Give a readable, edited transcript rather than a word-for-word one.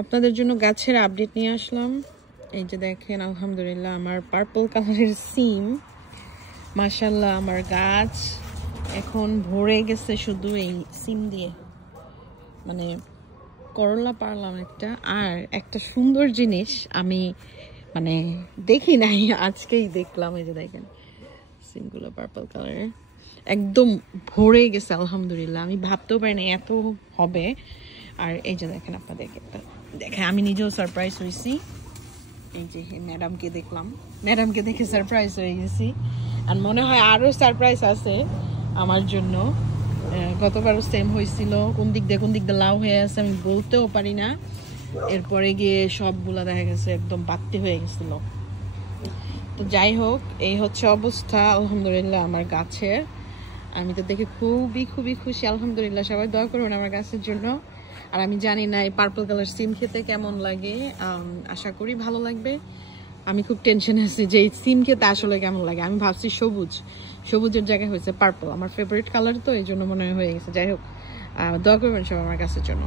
আপনাদের জন্য গাছের আপডেট নিয়ে আসলাম। এই যে দেখেন, আলহামদুলিল্লাহ আমার পার্পল কালারের সিম, মাশাআল্লাহ আমার গাছ এখন ভরে গেছে শুধু এই সিম দিয়ে। মানে করলা পারলাম একটা। আর একটা সুন্দর জিনিস আমি মানে দেখি নাই, আজকেই দেখলাম। এই যে দেখেন সিমগুলো পার্পল কালারের একদম ভরে গেছে আলহামদুলিল্লাহ। আমি ভাবতেও পারিনি এত হবে। আর এই যে দেখেন, আপনাদেরকে দেখেন আমি নিজেও সারপ্রাইজ হয়েছি। এই যে ম্যাডামকে দেখলাম, ম্যাডামকে দেখে সারপ্রাইজ হয়ে গেছি। আর মনে হয় আরও সারপ্রাইজ আছে আমার জন্য। গতবারও সেম হয়েছিল, কোন দিক দিয়ে লাউ হয়ে আছে আমি বলতেও পারি না। এরপরে গিয়ে সবগুলা দেখা গেছে একদম বাড়তি হয়ে গেছিল। তো যাই হোক, এই হচ্ছে অবস্থা আলহামদুলিল্লাহ আমার গাছের। আমি তো দেখে খুবই খুশি আলহামদুলিল্লাহ। সবাই দোয়া করুন আমার গাছের জন্য। আর আমি জানি না এই পার্পল কালার সিম খেতে কেমন লাগে, আশা করি ভালো লাগবে। আমি খুব টেনশনে আছি যে এই সিম খেতে আসলে কেমন লাগে। আমি ভাবছি সবুজের জায়গায় হয়েছে পার্পল। আমার ফেভারিট কালার, তো এই জন্য মনে হয়ে গেছে। যাই হোক, দোয়া করবেন সব আমার গাছের জন্য।